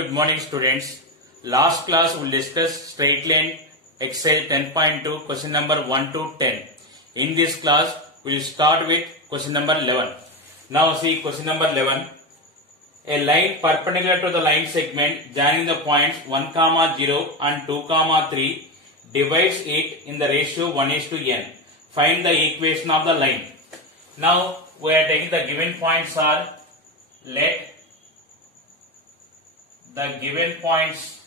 Good morning, students. Last class we will discuss straight line exercise 10.2 question number 1 to 10. In this class we will start with question number 11. Now see question number 11. A line perpendicular to the line segment joining the points 1, 0 and 2, 3 divides it in the ratio 1:n. Find the equation of the line. Now we are taking the given points are, let the given points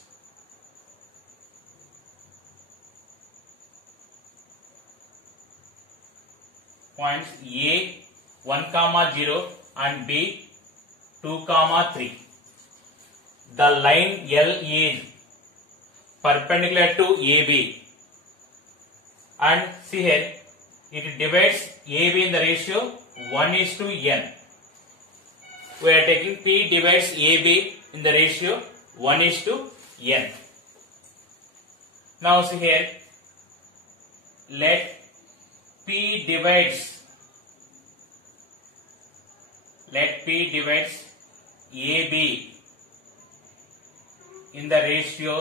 A 1, 0 and B 2, 3. The line L is perpendicular to AB, and see here it divides AB in the ratio 1:n. We are taking P divides AB in the ratio 1:n. Now see here, let P divides AB in the ratio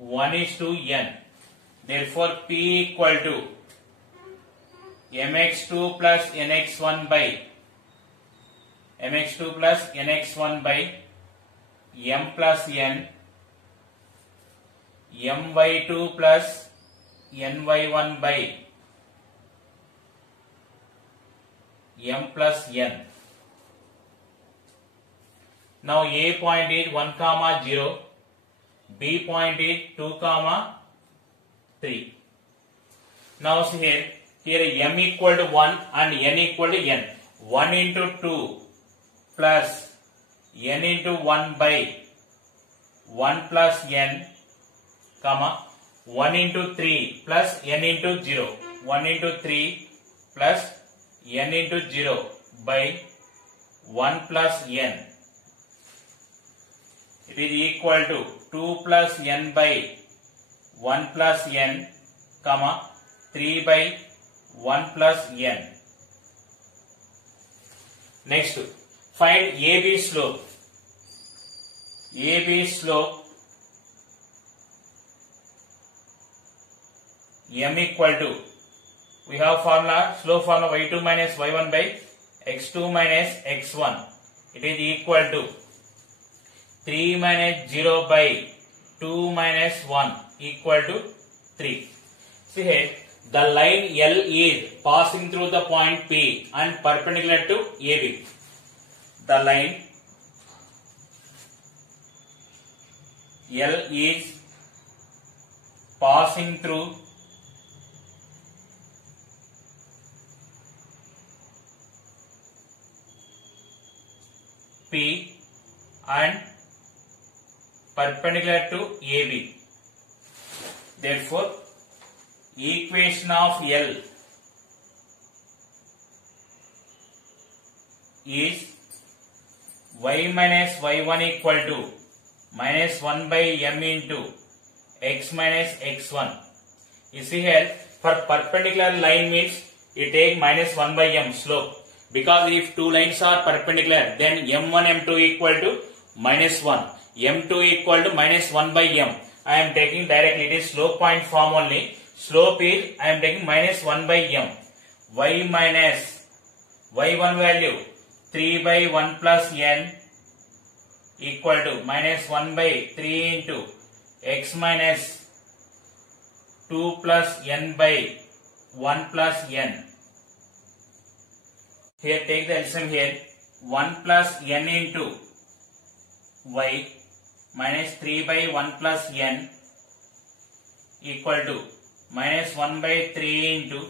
1:n. Therefore P equal to mx2 plus nx1 by m plus n, my2 plus ny1 by m plus n. Now A point is 1, 0, B point is 2, 3. Now see here m equal to 1 and n equal to n. 1 into 2 plus n into 1 by 1 plus n, 1 into 3 plus n into 0. 1 into 3 plus n into 0 by 1 plus n. It is equal to 2 plus n by 1 plus n, 3 by 1 plus n. Next, find AB slope. AB slope m equal to, we have formula, slope formula y2 minus y1 by x2 minus x1. It is equal to 3 minus 0 by 2 minus 1 equal to 3. See here, the line L is passing through the point P and perpendicular to AB. The line L is passing through P and perpendicular to AB. Therefore, equation of L is y minus y1 equal to minus 1 by m into x minus x1. You see here, for perpendicular line means you take minus 1 by m slope, because if two lines are perpendicular, then m1 m2 equal to minus 1, m2 equal to minus 1 by m. I am taking directly, it is slope point form only. Slope is, I am taking minus 1 by m. Y minus y1 value 3 by 1 plus n equal to minus 1 by 3 into x minus 2 plus n by 1 plus n. Here take the LCM here, 1 plus n into y minus 3 by 1 plus n equal to minus 1 by 3 into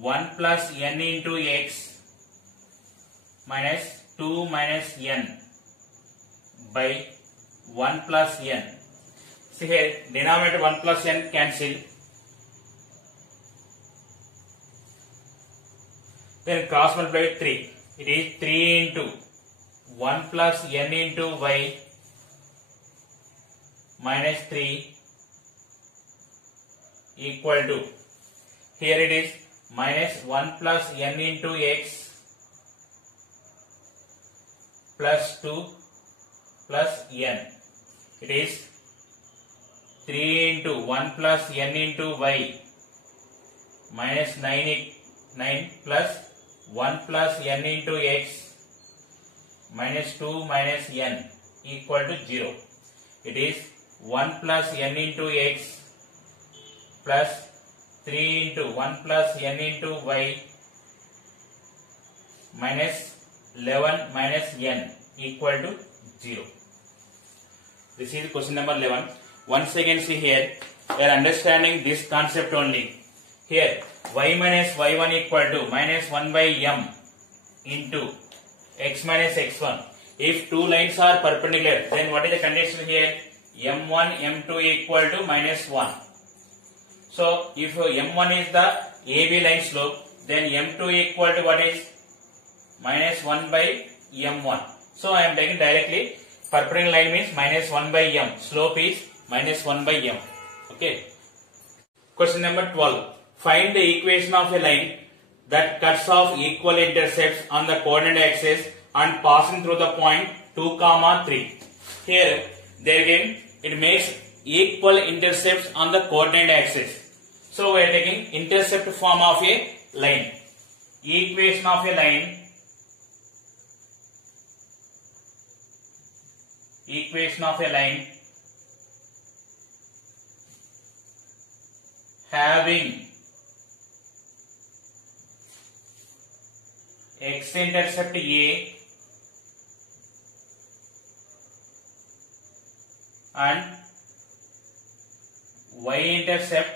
1 plus n into x minus 2 minus n by 1 plus n. See here, denominator 1 plus n cancel. Then cross multiply with 3. It is 3 into 1 plus n into y minus 3 equal to, here it is minus 1 plus n into x plus 2 plus n. It is 3 into 1 plus n into y minus 9 plus 1 plus n into x minus 2 minus n equal to 0. It is 1 plus n into x plus 3 into 1 plus n into y minus 11 minus n equal to 0. This is question number 11. Once again see here, we are understanding this concept only. Here y minus y1 equal to minus 1 by m into x minus x1. If two lines are perpendicular, then what is the condition here? m1 m2 equal to minus 1. So if m1 is the AB line slope, then m2 equal to what is? Minus 1 by m1. So I am taking directly perpendicular line means minus 1 by m. Slope is minus 1 by m. Okay. Question number 12. Find the equation of a line that cuts off equal intercepts on the coordinate axis and passing through the point 2, 3. Here, there again, it makes equal intercepts on the coordinate axis. So we are taking intercept form of a line. Equation of a line. Equation of a line having x-intercept A and y-intercept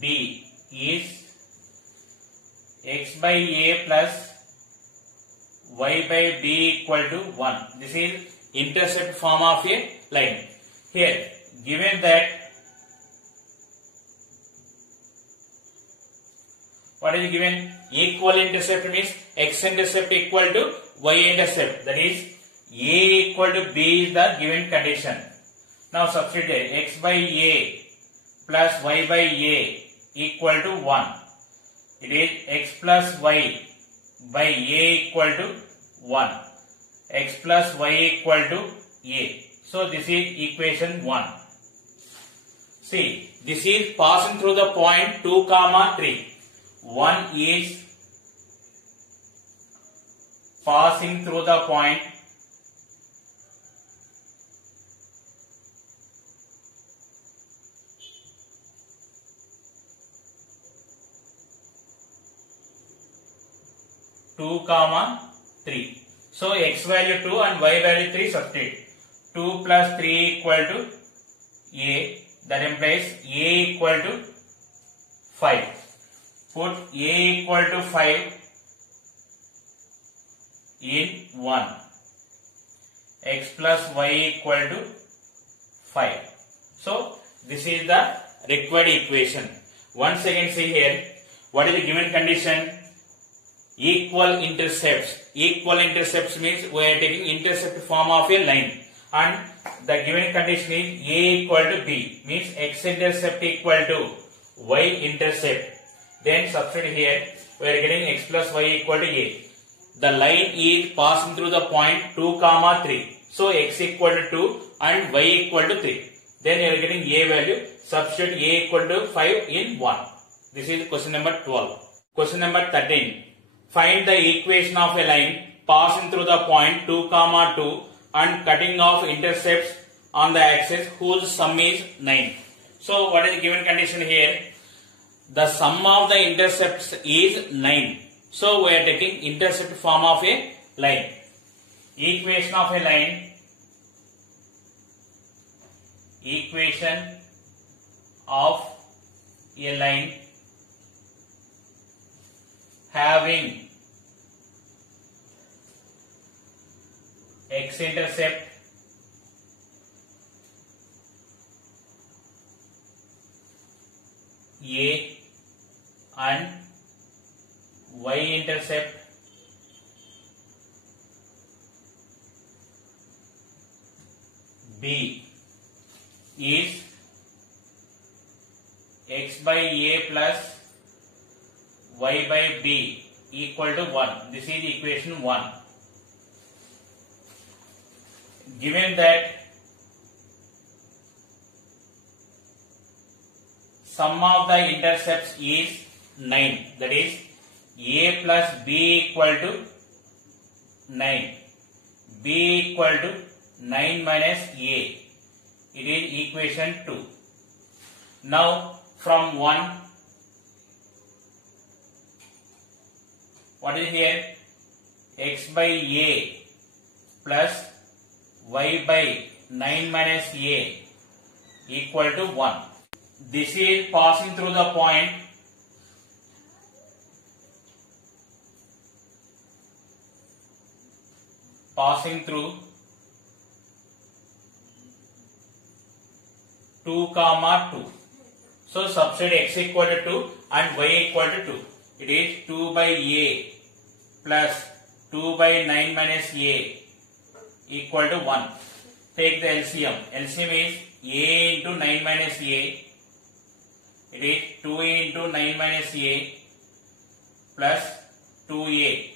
B is x by A plus y by B equal to 1. This is intercept form of a line. Here, given that what is given? Equal intercept means x-intercept equal to y-intercept. That is A equal to B is the given condition. Now substitute x by A plus y by A equal to 1. It is x plus y by A equal to 1. X plus y equal to A. So this is equation 1. See, this is passing through the point 2, 3. 1 is passing through the point 2, 3. So x value 2 and y value 3 substitute. 2 plus 3 equal to A. That implies A equal to 5. Put A equal to 5 in 1. X plus y equal to 5. So this is the required equation. Once again see here, what is the given condition? Equal intercepts. Equal intercepts means we are taking intercept form of a line, and the given condition is A equal to B, means x intercept equal to y intercept. Then substitute here, we are getting x plus y equal to A. The line is passing through the point 2, 3. So x equal to 2 and y equal to 3. Then you are getting A value. Substitute A equal to 5 in 1. This is question number 12. Question number 13. Find the equation of a line passing through the point 2, 2 and cutting off intercepts on the axis whose sum is 9. So what is the given condition here? The sum of the intercepts is 9. So we are taking intercept form of a line. Equation of a line. Equation of a line having x-intercept A and y-intercept B is x by A plus y by B equal to 1. This is equation 1. Given that sum of the intercepts is 9, that is a plus b equal to 9, b equal to 9 minus a. It is equation 2. Now from 1, what is here? X by a plus y by 9 minus a equal to 1. This is passing through the point passing through 2, 2. So substitute x equal to 2 and y equal to 2. It is 2 by a plus 2 by 9 minus a equal to 1. Take the LCM. LCM is a into 9 minus a. It is 2 into 9 minus a plus 2a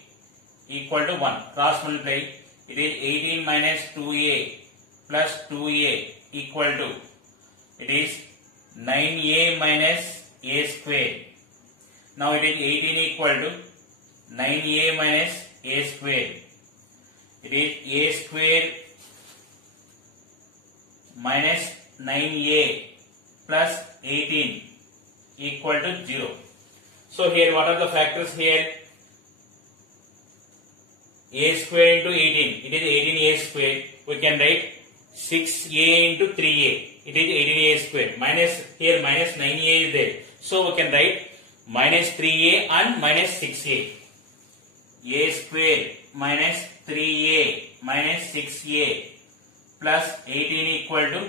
equal to 1. Cross multiply. It is 18 minus 2a plus 2a equal to, it is 9a minus a square. Now it is 18 equal to 9a minus a square. It is a square minus 9a plus 18 equal to 0. So here what are the factors here? A square into 18. It is 18a square. We can write 6a into 3a. It is 18a square. Minus, here minus 9a is there. So we can write minus 3a and minus 6a. A square minus 3a minus 6a plus 18 equal to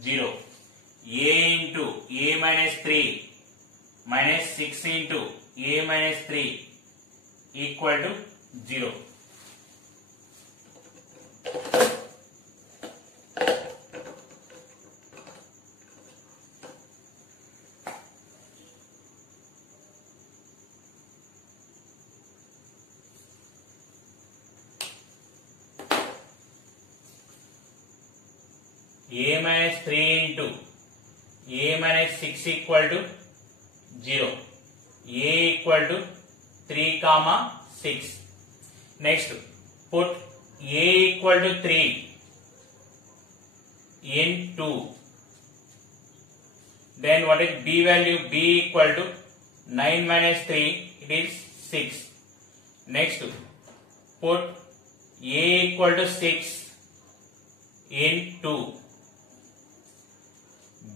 0. A into a minus 3 minus 6 into a minus 3 equal to 0. A minus 3 into a minus 6 equal to 0. A equal to 3 comma 6. Next, put a equal to 3 in 2. Then what is b value? B equal to 9 minus 3. It is 6. Next, put a equal to 6 in 2.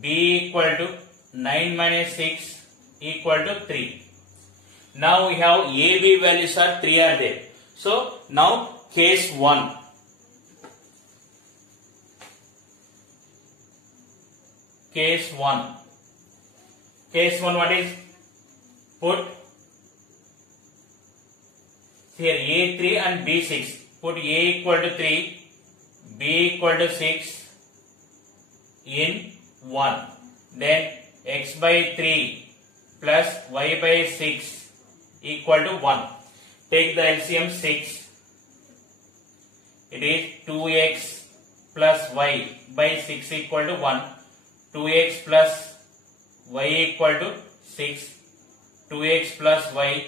B equal to 9 minus 6 equal to 3. Now we have a, b values are 3 are there. So now case 1. Case 1. Case 1 what is? Put here a 3 and b 6. Put a equal to 3, b equal to 6 in 1. Then x by 3 plus y by 6 equal to 1. Take the LCM 6. It is 2x plus y by 6 equal to 1. 2x plus y equal to 6. 2x plus y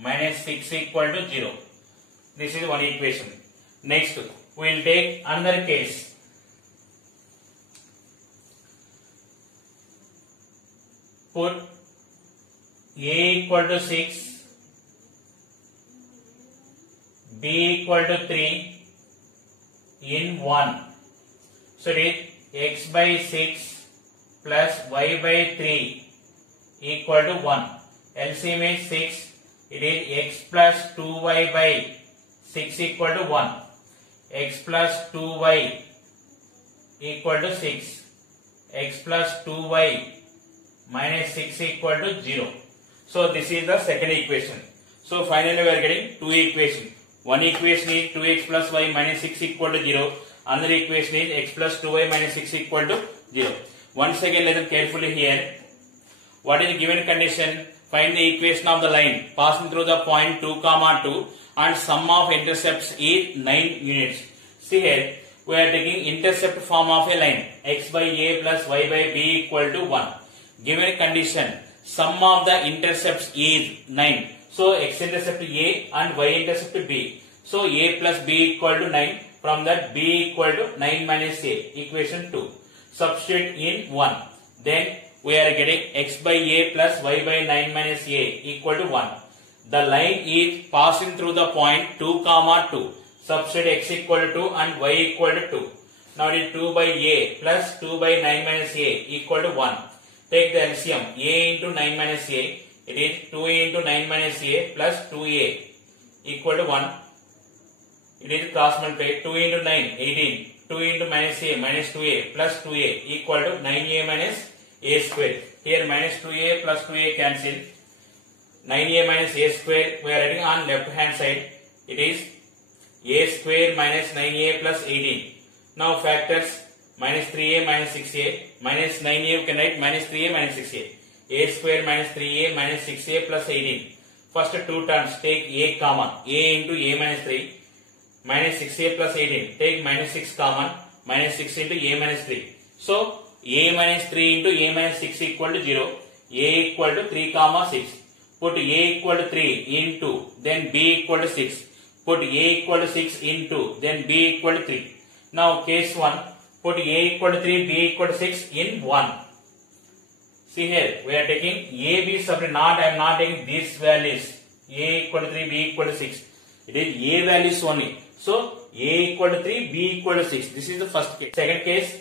minus 6 equal to 0. This is one equation. Next, we will take another case. Put a equal to 6, b equal to 3 in 1. So it is x by 6 plus y by 3 equal to 1. LCM is 6. It is x plus 2y by 6 equal to 1. X plus 2y equal to 6. X plus 2y minus 6 equal to 0. So this is the second equation. So finally we are getting two equations. One equation is 2x plus y minus 6 equal to 0. Another equation is x plus 2y minus 6 equal to 0. Once again listen carefully here. What is the given condition? find the equation of the line passing through the point 2, 2 and sum of intercepts is 9 units. See here, we are taking intercept form of a line x by a plus y by b equal to 1. Given condition, sum of the intercepts is 9. So x-intercept a and y-intercept b. So a plus b equal to 9. From that b equal to 9 minus a. Equation 2. Substitute in 1. Then we are getting x by a plus y by 9 minus a equal to 1. The line is passing through the point 2, 2. Substitute x equal to 2 and y equal to 2. Now it is 2 by a plus 2 by 9 minus a equal to 1. Take the LCM. A into 9 minus a. It is 2 into 9 minus a plus 2a equal to 1. It is cross multiply. 2 into 9, 18. 2 into minus a minus 2a plus 2a equal to 9a minus a square. Here minus 2a plus 2a cancel. 9a minus a square we are writing on left hand side. It is a square minus 9a plus 18. Now factors minus 3a minus 6a minus 9a you can write minus 3a minus 6a. A square minus 3a minus 6a plus 18. First two terms take a common. A into a minus 3 minus 6a plus 18. Take minus 6 common. Minus 6 into a minus 3. So a minus 3 into a minus 6 equal to 0. A equal to 3 comma 6. Put a equal to 3 into then b equal to 6. Put a equal to 6 into then b equal to 3. Now case 1. Put a equal to 3, b equal to 6 in 1. See here, we are taking a, b substitute. I am not taking these values. A equal to 3, b equal to 6. It is a values only. So a equal to 3, b equal to 6. This is the first case. Second case,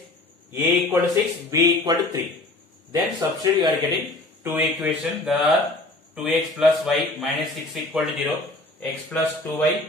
a equal to 6, b equal to 3. Then substitute you are getting two equations. There are 2x plus y minus 6 equal to 0. X plus 2y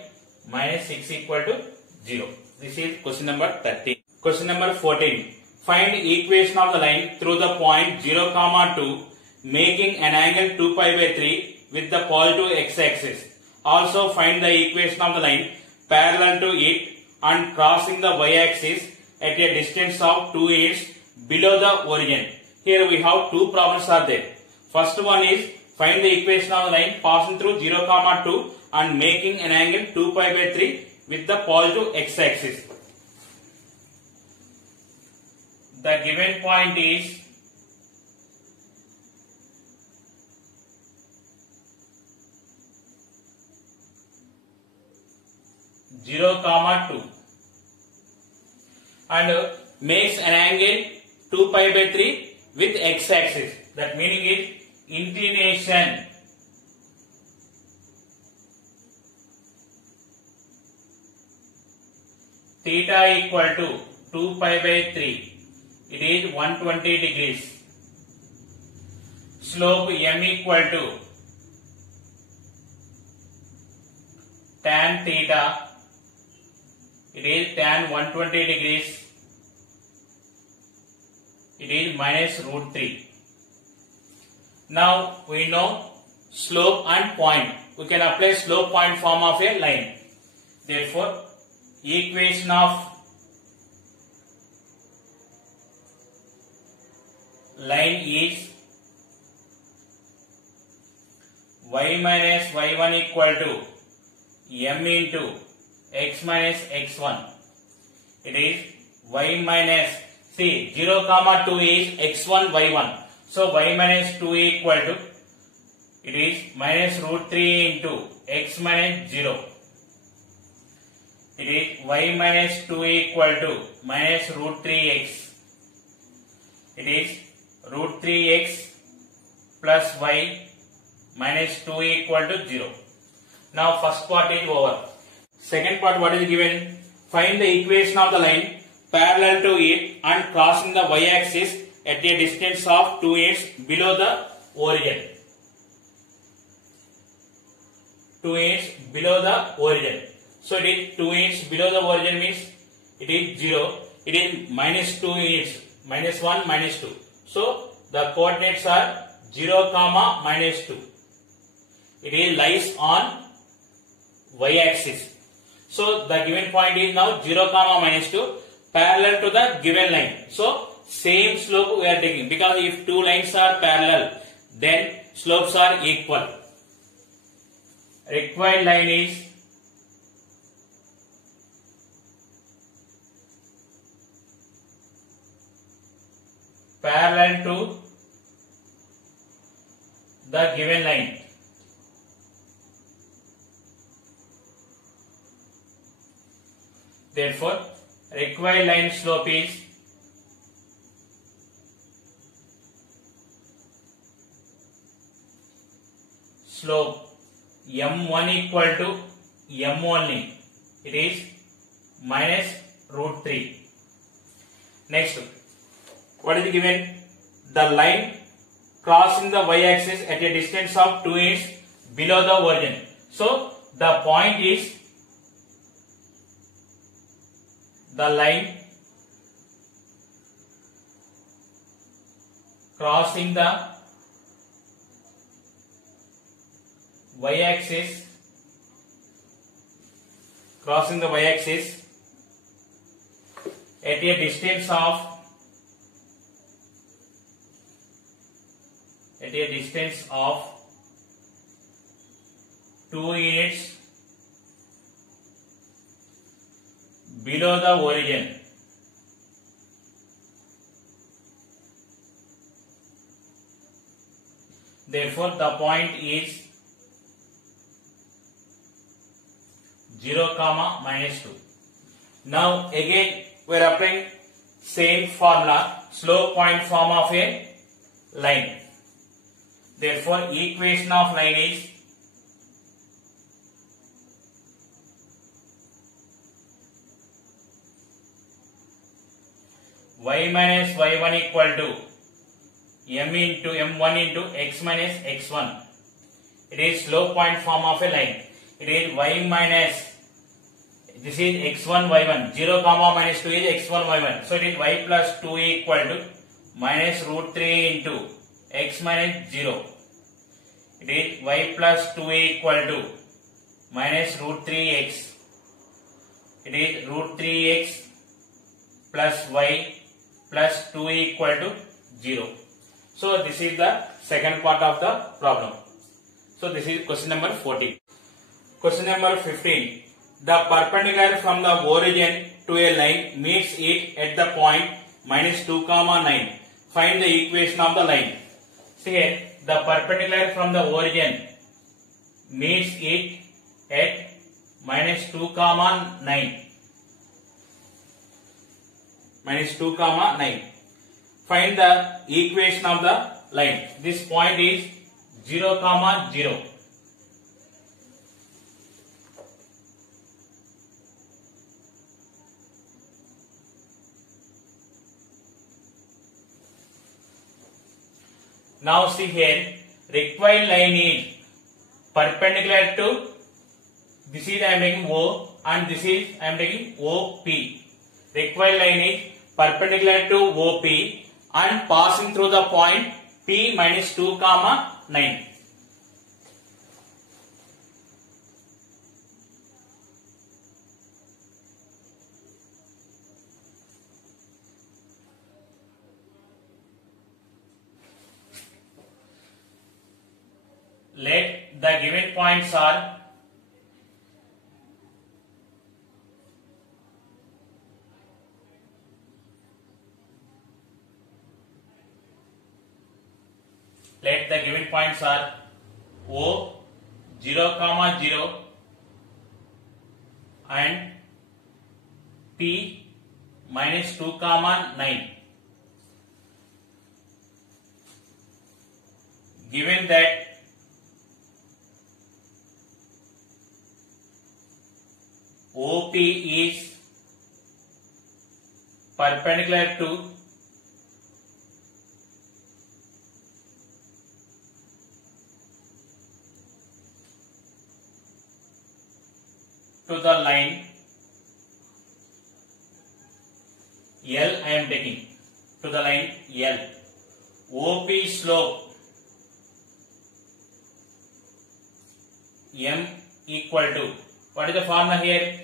minus 6 equal to 0. This is question number 13. Question number 14. Find equation of the line through the point 0, 2 making an angle 2 pi by 3 with the positive x-axis. Also find the equation of the line parallel to it and crossing the y-axis at a distance of 2 units below the origin. Here we have two problems are there. First one is find the equation of the line passing through 0, 2 and making an angle 2 pi by 3 with the positive x-axis. The given point is zero comma 2 and makes an angle 2 pi by 3 with x-axis. That meaning is inclination theta equal to 2 pi by 3. It is 120 degrees. Slope m equal to tan theta. It is tan 120 degrees. It is minus root 3. Now we know slope and point. We can apply slope point form of a line. Therefore, equation of line is y minus y1 equal to m into x minus x1. It is y minus, see 0, 2 is x1, y1. So y minus 2 equal to, it is minus root 3 into x minus 0. It is y minus 2 equal to minus root 3x. It is root 3x plus y minus 2 equal to 0. Now first part is over. Second part, what is given? Find the equation of the line parallel to it and crossing the y-axis at a distance of 2 units below the origin. 2 units below the origin. So it is 2 units below the origin means it is 0. It is minus 2 units. Minus 1, minus 2. So the coordinates are 0, minus 2. It lies on y-axis. So the given point is now 0, minus 2 parallel to the given line. So same slope we are taking, because if two lines are parallel, then slopes are equal. Required line is parallel to the given line. Therefore, required line slope is slope m1 equal to m only. It is minus root 3. Next, what is given? The line crossing the y-axis at a distance of 2 units below the origin. So, the point is the line crossing the y-axis at a distance of 2 units below the origin. Therefore, the point is 0, minus 2. Now again we are applying same formula, slope point form of a line. Therefore, equation of line is y minus y1 equal to m into m1 into x minus x1. It is slope point form of a line. It is y minus, this is x1 y1, 0 minus 2 is x1 y1. So it is y plus 2 equal to minus root 3 into x minus 0. It is y plus 2 equal to minus root 3x. It is root 3x plus y plus 2 equal to 0. So this is the second part of the problem. So this is question number 14. Question number 15. The perpendicular from the origin to a line meets it at the point minus 2, 9. Find the equation of the line. See here, the perpendicular from the origin meets it at minus 2, 9. Minus 2, 9. Find the equation of the line. This point is 0, 0. Now see here, required line is perpendicular to, this is I am taking O and this is I am taking OP. Required line is perpendicular to OP and passing through the point P minus 2, 9. Let the given points are O 0, 0 and P minus 2, 9. Given that OP is perpendicular to the line L, I am taking to the line L. OP slope M equal to, what is the formula here?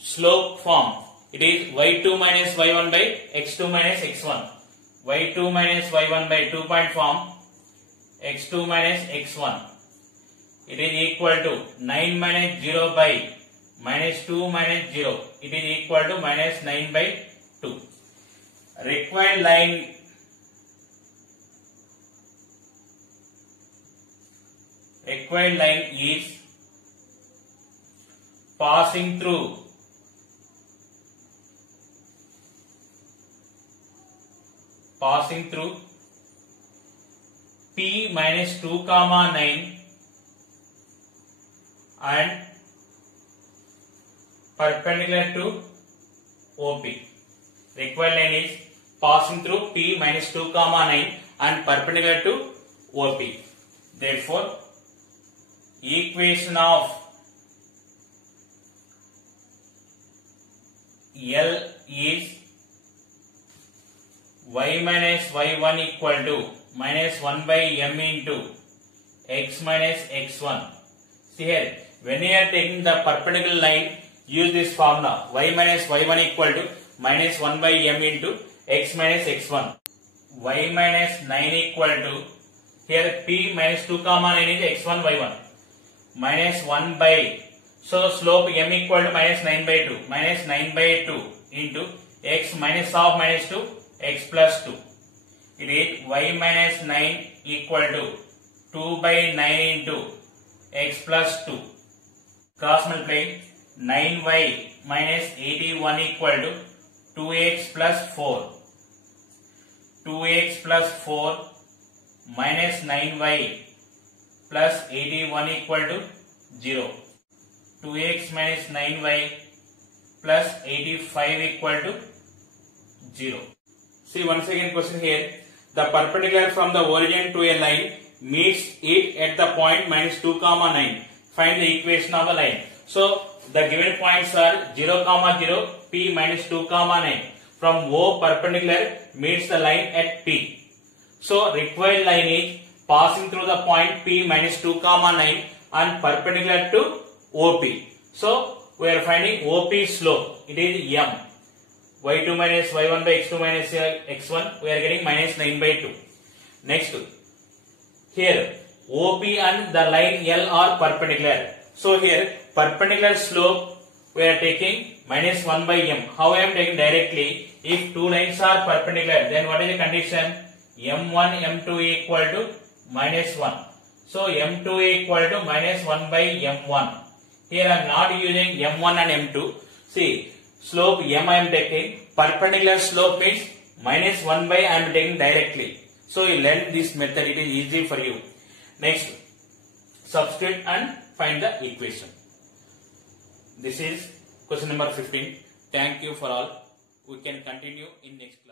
Slope form. It is y2 minus y1 by x2 minus x1. y2 minus y1 by 2 point form x2 minus x1. It is equal to 9 minus 0 by minus 2 minus 0. It is equal to minus 9 by 2. Required line is passing through P minus 2 comma 9 and perpendicular to OP. Required line is passing through P minus 2 comma 9 and perpendicular to OP. Therefore, equation of L is y minus y1 equal to minus 1 by m into x minus x1. See here, when you are taking the perpendicular line, use this formula y minus y1 equal to minus 1 by m into x minus x1. Y minus 9 equal to, here p minus 2 comma 9 is x1 y1 minus 1 by, so slope m equal to minus 9 by 2, minus 9 by 2 into x minus of minus 2, x plus 2. It is y minus 9 equal to 2 by 9 into x plus 2. Cross multiply 9y minus 81 equal to 2x plus 4. 2x plus 4 minus 9y plus 81 equal to 0. 2x minus 9y plus 85 equal to 0. See once again question here. The perpendicular from the origin to a line meets it at the point minus 2 comma 9. Find the equation of the line. So the given points are 0 comma 0, P minus 2 comma 9. From O perpendicular meets the line at P. So required line is passing through the point P minus 2 comma 9 and perpendicular to OP. So we are finding OP slope. It is m. y2 minus y1 by x2 minus x1. We are getting minus 9 by 2. Next, here OP and the line L are perpendicular. So here perpendicular slope we are taking minus 1 by m. How I am taking directly? If two lines are perpendicular, then what is the condition? m1 m2 equal to minus 1. So m2 equal to minus 1 by m1. Here I am not using m1 and m2. See, slope m I am taking. Perpendicular slope means minus 1 by I am taking directly. So you learn this method. It is easy for you. Next, substitute and find the equation. This is question number 15. Thank you for all. We can continue in next class.